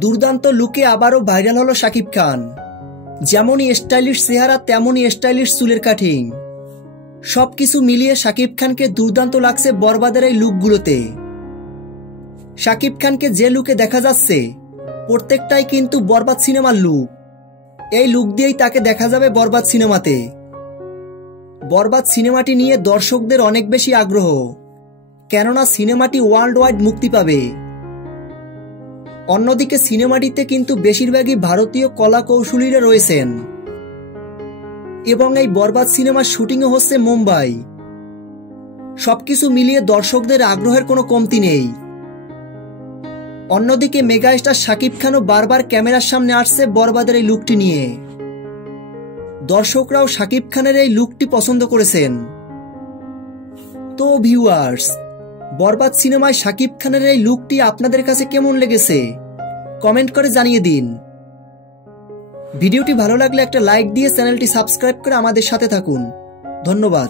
দুর্দান্ত লুকে আবারও ভাইরাল হলো শাকিব খান। যেমনই স্টাইলিশ চেহারা তেমনই স্টাইলিশ চুলের কাটিং, সবকিছু মিলিয়ে শাকিব খানকে দুর্দান্ত লাগছে বরবাদের এই লুকগুলোতে। শাকিব খানকে যে লুকে দেখা যাচ্ছে প্রত্যেকটাই কিন্তু বরবাদ সিনেমার লুক। এই লুক দিয়েই তাকে দেখা যাবে বরবাদ সিনেমাতে। বরবাদ সিনেমাটি নিয়ে দর্শকদের অনেক বেশি আগ্রহ, কেননা সিনেমাটি ওয়ার্ল্ড ওয়াইড মুক্তি পাবে। অন্যদিকে সিনেমাটিতে কিন্তু বেশিরভাগই ভারতীয় কলা কৌশলীরা রয়েছেন এবং এই বরবাদ সিনেমার শুটিংও হচ্ছে মুম্বাই। সবকিছু মিলিয়ে দর্শকদের আগ্রহের কোনো কমতি নেই। অন্যদিকে মেগাস্টার শাকিব খানও বারবার ক্যামেরার সামনে আসছে বরবাদের এই লুকটি নিয়ে। দর্শকরাও শাকিব খানের এই লুকটি পছন্দ করেছেন। তো ভিউয়ার্স, বরবাদ সিনেমায় শাকিব খানের এই লুকটি আপনাদের কাছে কেমন লেগেছে কমেন্ট করে জানিয়ে দিন। ভিডিওটি ভালো লাগলে একটা লাইক দিয়ে চ্যানেলটি সাবস্ক্রাইব করে আমাদের সাথে থাকুন। ধন্যবাদ।